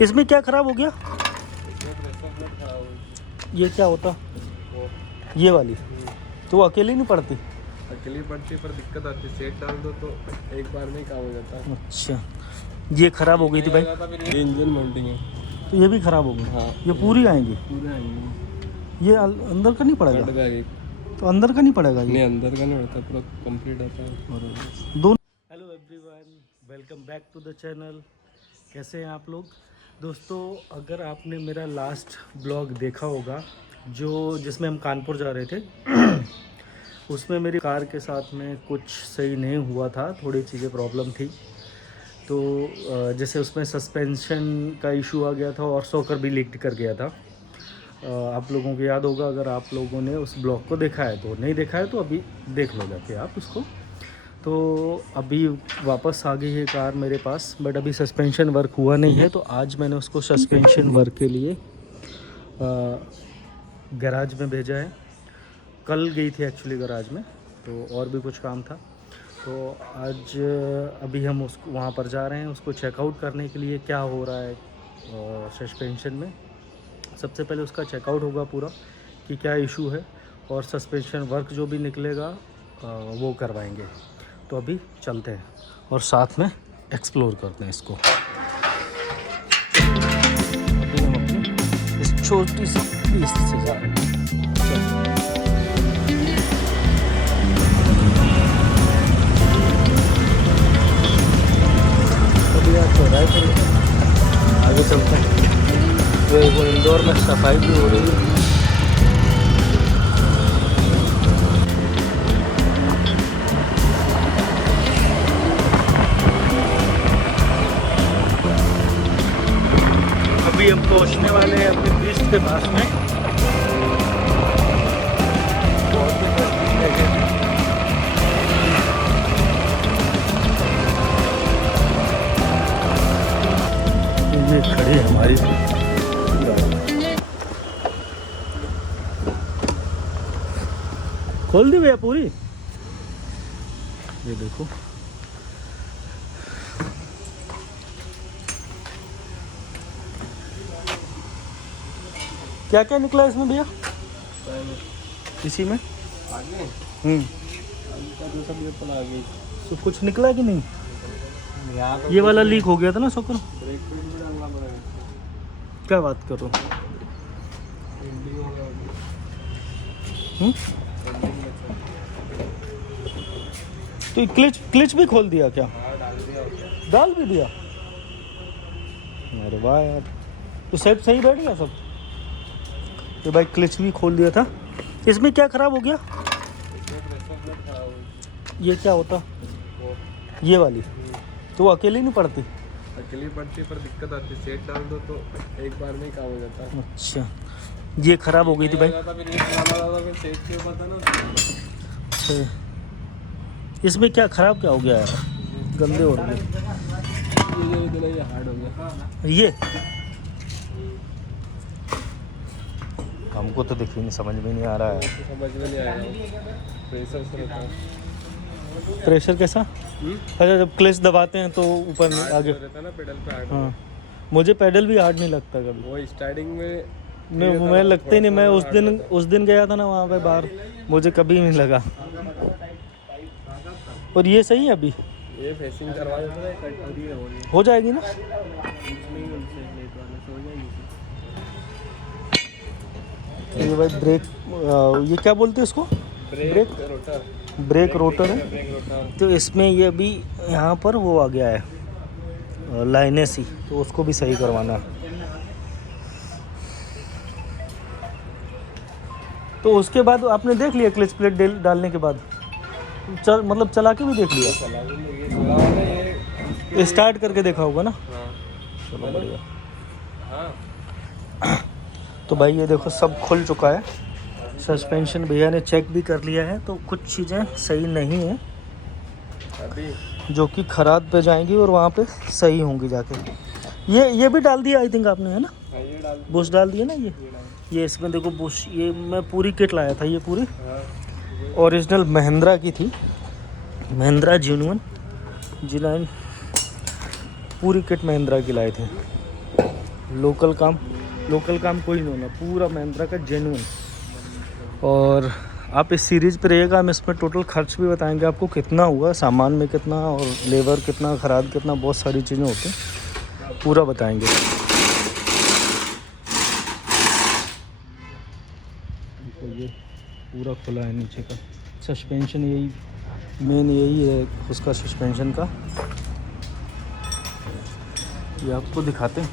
इसमें क्या ख़राब हो गया? ये क्या होता? ये वाली तो वो अकेली नहीं पड़ती? अकेली पड़ती पर दिक्कत आती, सेट डाल दो तो एक बार में ही काम हो जाता है। अच्छा, ये ख़राब हो गई थी भाई। ये इंजन माउंटिंग है। तो ये भी ख़राब हो गई? हाँ, ये पूरी आएंगी? पूरे आएंगे। ये अंदर का नहीं पड़ेगा? कट जाएगी। तो अंदर का नहीं पड़ेगा ये? नहीं, अंदर का नहीं होता, पूरा कंप्लीट आता है। दोनों। Hello everyone, welcome back to the channel. कैसे हैं आप लोग दोस्तों? अगर आपने मेरा लास्ट ब्लॉग देखा होगा जिसमें हम कानपुर जा रहे थे उसमें मेरी कार के साथ में कुछ सही नहीं हुआ था, थोड़ी चीज़ें प्रॉब्लम थी। तो जैसे उसमें सस्पेंशन का इशू आ गया था और सॉकर भी लीक कर गया था। आप लोगों को याद होगा, अगर आप लोगों ने उस ब्लॉग को देखा है, तो नहीं देखा है तो अभी देख लो जाके आप उसको। तो अभी वापस आ गई है कार मेरे पास, बट अभी सस्पेंशन वर्क हुआ नहीं है। तो आज मैंने उसको सस्पेंशन वर्क के लिए गैराज में भेजा है। कल गई थी एक्चुअली गैराज में, तो और भी कुछ काम था। तो आज अभी हम उसको वहाँ पर जा रहे हैं उसको चेकआउट करने के लिए, क्या हो रहा है सस्पेंशन में। सबसे पहले उसका चेकआउट होगा पूरा कि क्या इशू है, और सस्पेंशन वर्क जो भी निकलेगा वो करवाएंगे। तो अभी चलते हैं और साथ में एक्सप्लोर करते हैं इसको। अभी हम अपनी इस छोटी सी प्लेस से जा रहे हैं। अभी यार तो राइट आगे चलते हैं। वो इंदौर में सफाई भी हो रही है। अभी हम पहुंचने वाले हैं अपने ब्रिज के पास में। बहुत ही नज़दीक है। ये खड़ी है हमारी खोल दी भैया पूरी। ये देखो, क्या क्या निकला इसमें भैया? इसी में आगे तो सब ये पड़ा गई। तो कुछ निकला कि नहीं? यहाँ तो ये वाला लीक हो गया था ना शोकर। ब्रेक पे भी डालना पड़ेगा। क्या बात कर रहे हो? तो क्लिच भी खोल दिया क्या? डाल भी दिया? अरे वाह यार, तो सेट सही बैठ गया सब। तो भाई क्लिच भी खोल दिया था। इसमें क्या खराब हो गया? ये क्या होता? ये वाली तो वो अकेली नहीं पड़ती? अकेली पड़ती पर दिक्कत आती, सेट डाल दो तो एक बार में ही काम हो जाता है। अच्छा, ये खराब हो गई थी भाई। सेट के पता ना। अच्छा, इसमें क्या खराब क्या हो गया यार? गंदे हो रहे ये हार्ड हो गया। ये हमको तो दिख ही नहीं, समझ में नहीं आ रहा है। समझ में नहीं आएगा, प्रेशर से रहता है। प्रेशर कैसा? अच्छा, जब क्लच दबाते हैं तो ऊपर आगे रहता है ना, पेडल पे हार्ड। हाँ, मुझे पेडल भी हार्ड नहीं लगता कभी। वो स्टार्टिंग में मैं लगता ही नहीं। मैं उस दिन गया था ना वहाँ पे बाहर, मुझे कभी नहीं लगा। और ये सही है अभी? ये फेसिंग करवा देते हैं, कट पूरी हो जाएगी ना? ये भाई ब्रेक, ये क्या बोलते हैं इसको? Brake rotor. ब्रेक रोटर है। Brake rotor. तो इसमें ये भी यहाँ पर वो आ गया है लाइनें सी, तो उसको भी सही करवाना है। तो उसके बाद आपने देख लिया क्लच प्लेट डालने के बाद? मतलब चला के भी देख लिया? स्टार्ट करके देखा होगा ना? चलो बढ़िया। तो भाई ये देखो सब खुल चुका है। सस्पेंशन भैया ने चेक भी कर लिया है, तो कुछ चीज़ें सही नहीं है जो कि खराब पे जाएंगी और वहाँ पे सही होंगी जाके। ये भी डाल दिया आई थिंक आपने, है ना? बुश डाल दिया ना ये इसमें देखो बुश। ये मैं पूरी किट लाया था, ये पूरी ओरिजिनल महिंद्रा की थी, महिंद्रा G9 पूरी किट महिंद्रा की लाए थे। लोकल काम कोई नहीं होना, पूरा महिंद्रा का जेन्युइन। और आप इस सीरीज़ पे रहिएगा, हम इसमें टोटल खर्च भी बताएंगे आपको कितना हुआ, सामान में कितना और लेबर कितना, खराद कितना, बहुत सारी चीज़ें होती हैं, पूरा बताएंगे। तो ये पूरा खुला है नीचे का सस्पेंशन, यही मेन यही है उसका सस्पेंशन का। ये आपको दिखाते हैं।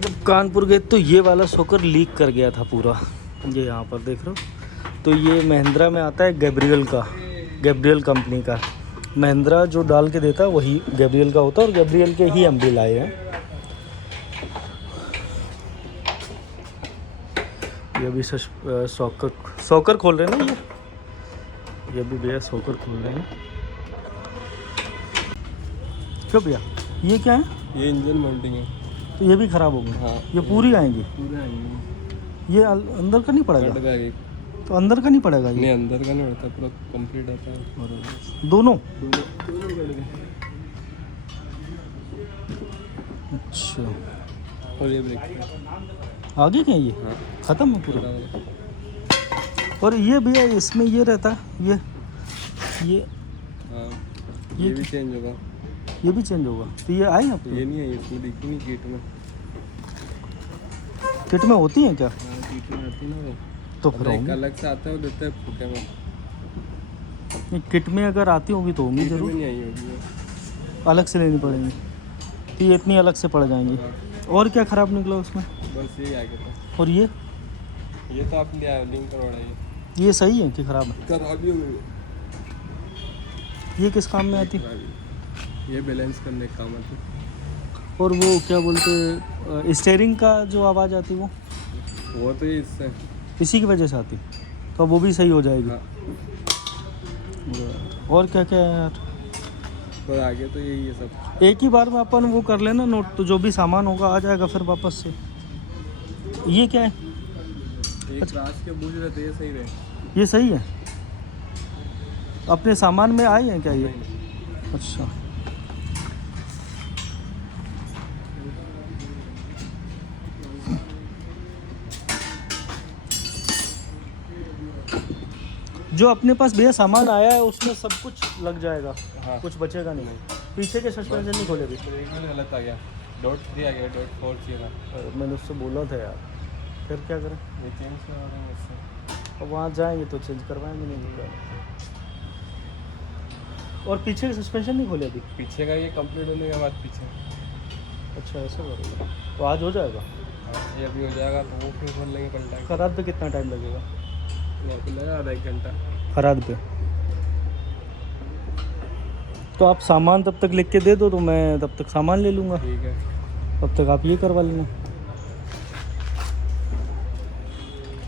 जब कानपुर गए तो ये वाला शॉकर लीक कर गया था पूरा, ये यहाँ पर देख रहे हो। तो ये महिंद्रा में आता है गैब्रियल कंपनी का। महिंद्रा जो डाल के देता है वही गैब्रियल का होता है, और गैब्रियल के ही हम भी लाए हैं। ये भी शॉकर खोल रहे हैं ना, ये भी भैया शॉकर खोल रहे हैं। क्यों भैया, ये क्या है? ये इंजन माउंटिंग है। तो ये भी ख़राब हो गई? हाँ, ये पूरी आएंगी? पूरे आएंगे। ये अंदर का नहीं पड़ेगा? कट बैग तो अंदर का नहीं पड़ेगा ये? नहीं, अंदर का नहीं होता, पूरा कंप्लीट आता है। और दोनों दोनों कट गए। अच्छा, और ये ब्रेक आगे क्या ये? हाँ, ख़त्म है पूरा? और ये भैया इसमें ये रहता है, ये हाँ, ये ये भी चेंज होगा। ये भी चेंज होगा? तो ये आए आप? ये नहीं है, इसमें दिखी नहीं किट में। किट में होती हैं क्या? हाँ, किट में आती ना वो। तो फिर एक होंगी। अलग से आता है, वो देते हैं फूटे में। नहीं, किट में अगर आती होंगी तो होंगी किट में जरूर, नहीं आई होगी वो। अलग से लेनी पड़ेंगी। तो ये इतनी अलग से पड़ जाएंगी। हाँ, और क्या ख़राब निकला उसमें? बस यही आ गया था। और ये तो आप लिया लिंक करवाना है। ये सही है कि ख़राब है? खराबी हो गई। ये किस काम में आती? ये बैलेंस करने का काम आती है। और वो क्या बोलते हैं, स्टीयरिंग का जो आवाज़ आती वो तो ये इससे। इसी की वजह से आती, तो अब वो भी सही हो जाएगी। हाँ, और क्या क्या है यार? पर आगे तो यही है सब। एक ही बार में अपन वो कर लेना नोट, तो जो भी सामान होगा आ जाएगा फिर वापस से। ये क्या है? एक क्रास के बूझ रहते ये सही रहे। ये सही है? अपने सामान में आए हैं क्या ये? अच्छा, जो अपने पास भैया सामान आया है उसमें सब कुछ लग जाएगा? हाँ, कुछ बचेगा नहीं? पीछे के सस्पेंशन नहीं खोले भी? गलत आ गया, .3 आ गया, .4 चाहिए था। मैंने उससे बोला था यार, फिर क्या करें? ये चेंज करवा रहे हैं उससे। अब वहाँ जाएंगे तो चेंज करवाएंगे, नहीं तो क्या। और पीछे के सस्पेंशन नहीं खोले अभी? पीछे का ये कंप्लीट होने के बाद पीछे। अच्छा, ऐसा करेगा तो आज हो जाएगा? हाँ, ये अभी हो जाएगा तो वो फिर खोल लेंगे पलटा के। खराद पे कितना टाइम लगेगा? लगा आधा 1 घंटा। खराद पे? तो आप सामान तब तक लिख के दे दो, तो मैं तब तक सामान ले लूँगा। ठीक है, तब तक आप ये करवा लेना।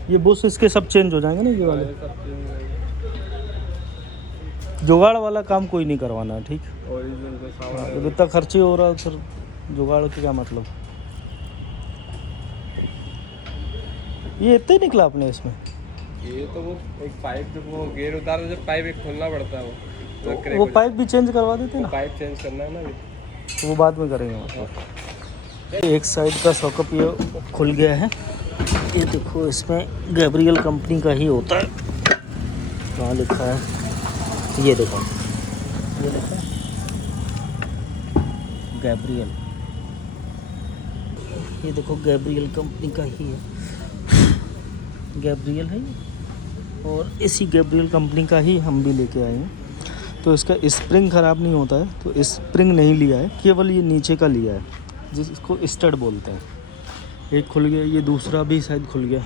ये बुश इसके सब चेंज हो जाएंगे ना, ये वाले? ये सब चेंज रहेगा। जुगाड़ वाला काम कोई नहीं करवाना है, ठीक? ओरिजिनल का सामान जब इतना खर्च ही हो रहा है फिर जुगाड़ का क्या मतलब? ये इतना ही निकला अपने इसमें? ये तो वो एक पाइप, जब वो गेयर उतारो, जब पाइप एक खोलना पड़ता है वो crack वो हो पाइप भी चेंज करवा देते जाता है। ना? पाइप चेंज करना है ना अभी। तो वो बाद में करेंगे मतलब। एक साइड का सॉकेट ये खुल गया है, ये देखो, इसमें गैब्रियल कंपनी का ही होता है। कहाँ लिखा है? ये देखो, ये लिखा है गैब्रियल। ये देखो गैब्रियल कंपनी का ही है, गैब्रियल है ये। और इसी गैब्रियल कंपनी का ही हम भी लेके आए हैं। तो इसका स्प्रिंग ख़राब नहीं होता है, तो स्प्रिंग नहीं लिया है, केवल ये नीचे का लिया है जिसको स्टड बोलते हैं। एक खुल गया, ये दूसरा भी शायद खुल गया,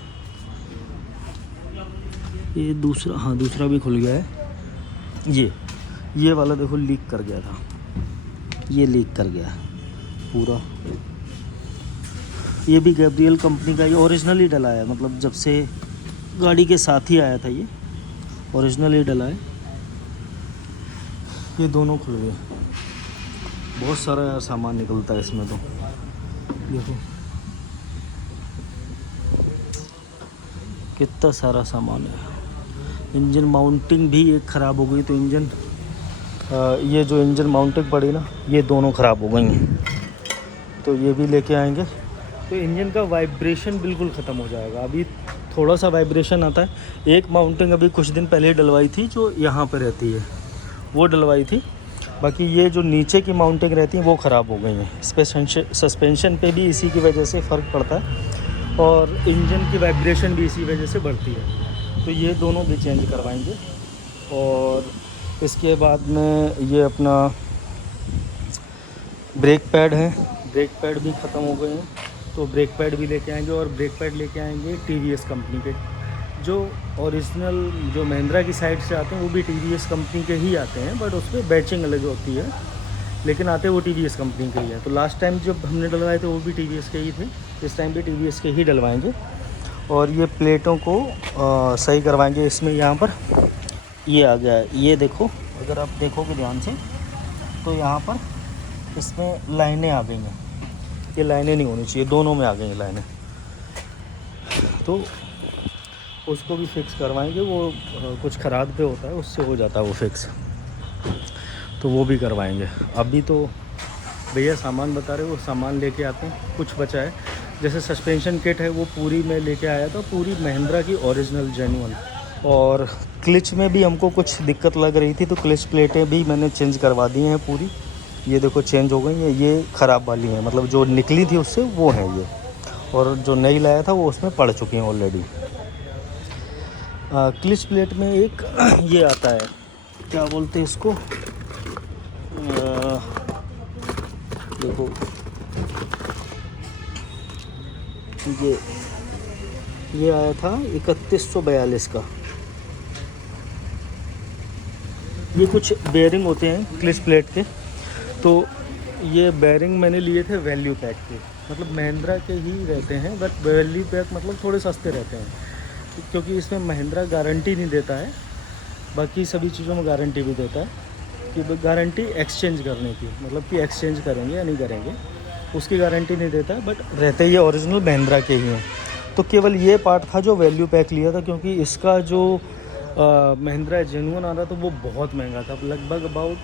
ये दूसरा, हाँ दूसरा भी खुल गया है। ये वाला देखो लीक कर गया था, ये लीक कर गया है पूरा। ये भी गैब्रियल कंपनी का, ये ओरिजिनल ही डला है, मतलब जब से गाड़ी के साथ ही आया था ये ओरिजिनल ही डला है। ये दोनों खुल गए। बहुत सारा यार सामान निकलता है इसमें, तो देखो कितना सारा सामान है। इंजन माउंटिंग भी एक ख़राब हो गई, तो इंजन ये जो इंजन माउंटिंग पड़ी ना, ये दोनों ख़राब हो गई हैं। तो ये भी लेके आएंगे। तो इंजन का वाइब्रेशन बिल्कुल ख़त्म हो जाएगा। अभी थोड़ा सा वाइब्रेशन आता है। एक माउंटिंग अभी कुछ दिन पहले डलवाई थी जो यहाँ पे रहती है, वो डलवाई थी। बाकी ये जो नीचे की माउंटिंग रहती है वो ख़राब हो गई हैं। सस्पेंशन पे भी इसी की वजह से फ़र्क पड़ता है और इंजन की वाइब्रेशन भी इसी वजह से बढ़ती है। तो ये दोनों भी चेंज करवाएंगे। और इसके बाद में ये अपना ब्रेक पैड है, ब्रेक पैड भी ख़त्म हो गए हैं, तो ब्रेक पैड भी लेके आएंगे। और ब्रेक पैड लेके आएंगे TVS कंपनी के, जो ओरिजिनल जो महिंद्रा की साइड से आते हैं वो भी TVS कंपनी के ही आते हैं, बट उस पर बैचिंग अलग होती है, लेकिन आते वो TVS कंपनी के ही है। तो लास्ट टाइम जब हमने डलवाए थे वो भी TVS के ही थे, इस टाइम भी TVS के ही डलवाएंगे। और ये प्लेटों को सही करवाएंगे। इसमें यहाँ पर ये आ गया है, ये देखो, अगर आप देखोगे ध्यान से तो यहाँ पर इसमें लाइनें आ गई हैं। ये लाइनें नहीं होनी चाहिए, दोनों में आ गई हैं लाइनें, तो उसको भी फिक्स करवाएंगे। वो कुछ ख़राब पे होता है, उससे हो जाता है वो फिक्स, तो वो भी करवाएंगे। अभी तो भैया सामान बता रहे, वो सामान लेके आते हैं। कुछ बचा है, जैसे सस्पेंशन किट है वो पूरी मैं लेके आया था, पूरी महिंद्रा की ओरिजिनल जेन्युइन। और क्लिच में भी हमको कुछ दिक्कत लग रही थी, तो क्लिच प्लेटें भी मैंने चेंज करवा दी हैं पूरी। ये देखो चेंज हो गई हैं, ये ख़राब वाली हैं, मतलब जो निकली थी उससे वो है ये, और जो नई लाया था वो उसमें पड़ चुकी हैं ऑलरेडी। क्लिच प्लेट में एक ये आता है, क्या बोलते हैं इसको, देखो ये आया था 3142 का। ये कुछ बेयरिंग होते हैं क्लिच प्लेट के, तो ये बेयरिंग मैंने लिए थे वैल्यू पैक के, मतलब महिंद्रा के ही रहते हैं, बट वैल्यू पैक मतलब थोड़े सस्ते रहते हैं, क्योंकि इसमें महिंद्रा गारंटी नहीं देता है, बाकी सभी चीज़ों में गारंटी भी देता है। कि गारंटी एक्सचेंज करने की, मतलब कि एक्सचेंज करेंगे या नहीं करेंगे उसकी गारंटी नहीं देता है, बट रहते ये ओरिजिनल महिंद्रा के ही हैं। तो केवल ये पार्ट था जो वैल्यू पैक लिया था, क्योंकि इसका जो महिंद्रा जेन्युइन आ रहा था वो बहुत महंगा था, लगभग अबाउट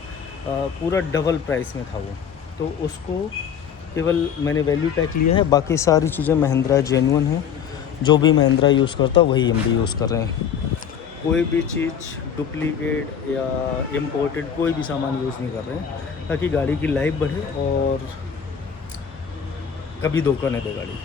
पूरा डबल प्राइस में था वो। तो उसको केवल मैंने वैल्यू पैक लिया है, बाकी सारी चीज़ें महिंद्रा जेन्युइन हैं। जो भी महिंद्रा यूज़ करता वही हम भी यूज़ कर रहे हैं। कोई भी चीज़ डुप्लीकेट या इम्पोर्टेड कोई भी सामान यूज़ नहीं कर रहे हैं, ताकि गाड़ी की लाइफ बढ़े और कभी धोखा नहीं दे गाड़ी।